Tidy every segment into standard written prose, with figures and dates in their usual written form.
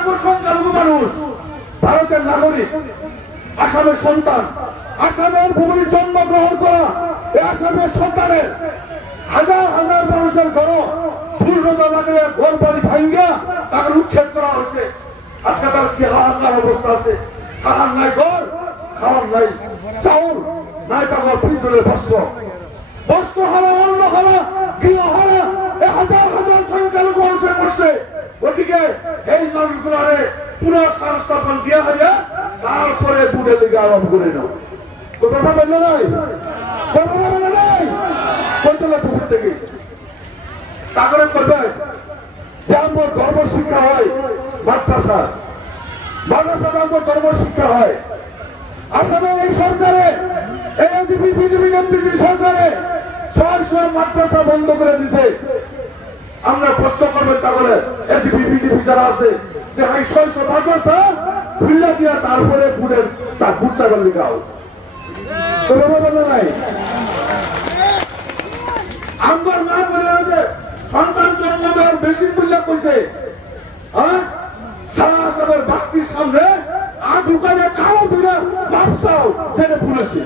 আমরা সংখ্যালঘু মানুষ, ভারতের নাগরিক, আসামের সন্তান, আসামের ভূমির জন্মগ্রহণ করা এই আসামের সন্তানের হাজার হাজার মানুষের ঘর পূর্ণতা লাগলে ঘর বাড়ি ভাঙ্গা তাকে উচ্ছেদ করা হয়েছে। আজকে তার কি হাহাকার অবস্থা আছে। খাওয়ার নাই ঘর, খাওয়ার নাই চাউল, নাই তাকে পিতলের বস্ত্র, বস্ত্র হারা, অন্ন হারা, গৃহ হারা, এই হাজার হাজার সংখ্যালঘু মানুষের পড়ছে। ওদিকে এই মানুষগুলারে পুরো সংস্থাপন দেওয়া হয়, তারপরে বুড়ে দিকে আরম্ভ করে নাও। কথা বললে নাই, কথা বললে নাই, কতলা পুকুর থেকে তারপরে করবে যে আমার ধর্ম শিক্ষা হয় মাদ্রাসা, মাদ্রাসাতে আমার ধর্ম শিক্ষা হয়। আসামে এই সরকারে, এই বিজেপি নেতৃত্বের সরকারে 600 মাদ্রাসা বন্ধ করে দিছে। আমরা প্রশ্ন করবেন তাহলে এজিপি বিজেপি যারা আছে যে 600 মাদ্রাসা খুললা দিয়া তারপরে বুড়ের বুট চাগল লিখাও নাই। আমার না বলে আছে সন্তান জন্ম দেওয়ার বেশি মূল্য করছে। সারা আসামের বাক্তির সামনে আধুকালে কালো ধরে ব্যবসাও সেটা ভুলেছে।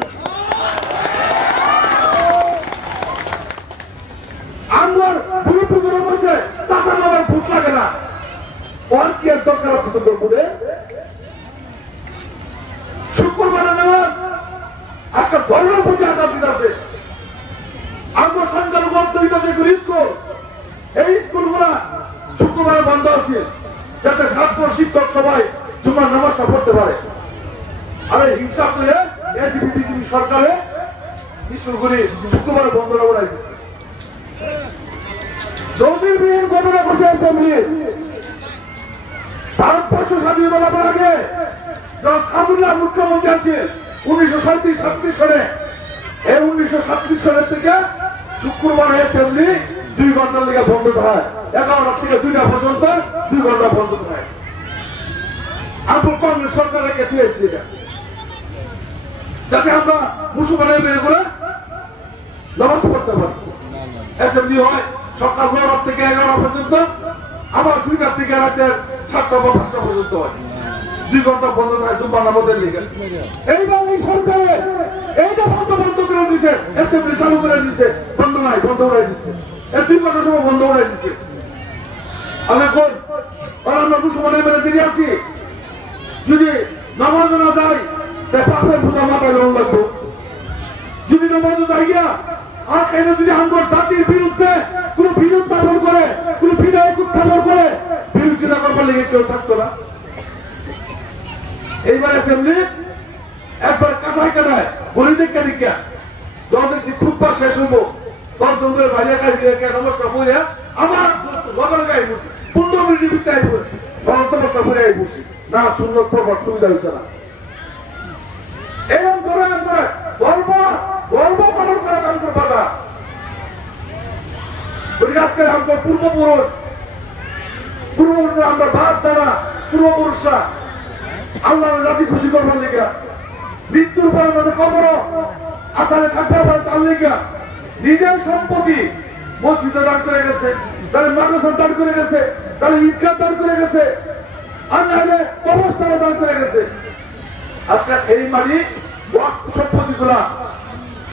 আমার বুড়ো পুকুরে বসে চাষা আমার ভূত লাগে না, ওর কি এর দরকার আছে তোর বুড়ে? শুক্রবার নামাজ আজকে ধর্মের প্রতি আঘাত দিতেছে। আমরা সংখ্যালঘু অধ্যয়িত যে স্কুল, এই স্কুলগুলা শুক্রবারে বন্ধ আছে যাতে ছাত্র শিক্ষক সবাই জুমার নামাজটা পড়তে পারে। আর হিংসা করে এজিপি সরকারে স্কুলগুলি শুক্রবারে বন্ধ রাখা দিচ্ছে। নজিরবিহীন ঘটনা বসে আছে। ভারতবর্ষ স্বাধীন হওয়ার আগে যখন সাবুল্লাহ মুখ্যমন্ত্রী আছে 1937 সালে, এই 1937 সালের থেকে শুক্রবার অ্যাসেম্বলি 2 ঘন্টার লেগে বন্ধ হয়। 11টা থেকে 2টা পর্যন্ত 2 ঘন্টা বন্ধ হয়। আবুল কংগ্রেস সরকারকে দিয়েছে যাতে আমরা মুসলমানের মেয়েগুলো নামাজ পড়তে পারি। অ্যাসেম্বলি হয় সকাল 9টা থেকে 11টা পর্যন্ত, আবার 2টা থেকে রাতের 7টা বা 5টা পর্যন্ত হয়। 2 ঘন্টা বন্ধ হয় জুম্মা নামাজের লেগে। এইবার এই সরকারে এইটা বন্ধ করে দিছে, অ্যাসেম্বলি চালু করে দিছে, বন্ধ নাই, বন্ধ উড়াই দিছে। এই 2 ঘন্টার সময় বন্ধ উড়াই দিছে। আমরা মুসলমানের মেলে যদি আছি, যদি নামাজ না যাই তাই পাপের ভূতা মাথায় লোন লাগবো। যদি নামাজ যাই গিয়া আর কেন যদি আমার জাতির বিরুদ্ধে কোন বিরোধ স্থাপন করে, কোন বিধায়ক উত্থাপন করে, বিরোধিতা করবার লেগে কেউ থাকতো না। এইবার অ্যাসেম্বলি একবার কাটায় গরিব দেখা যখন দেখছি খুববার শেষ হবো, তখন বাইরে কাজে নমস্কার করে আমার লগে গায়ে বসি 15 মিনিটের ভিতরে আই বসি, নমস্কার করে আই বসি না, সুন্দর পর সুবিধা হয়েছে না। এরকম করে গর্ব পালন করা কাম করে বাধা। আজকে আমাদের পূর্বপুরুষ আমরা বাদ দ্বারা পূর্বপুরুষরা আল্লাহ রাজি খুশি করবার লেগে মৃত্যুর পর আমাদের কবর আসারে থাকবার তার লেগে নিজের সম্পত্তি মসজিদে দান করে গেছে, তাহলে মাদ্রাসা দান করে গেছে, তাহলে ঈদগাহ দান করে গেছে, আর না হলে কবরস্থানে দান করে গেছে। আজকে এই মালিক সম্পত্তি গুলা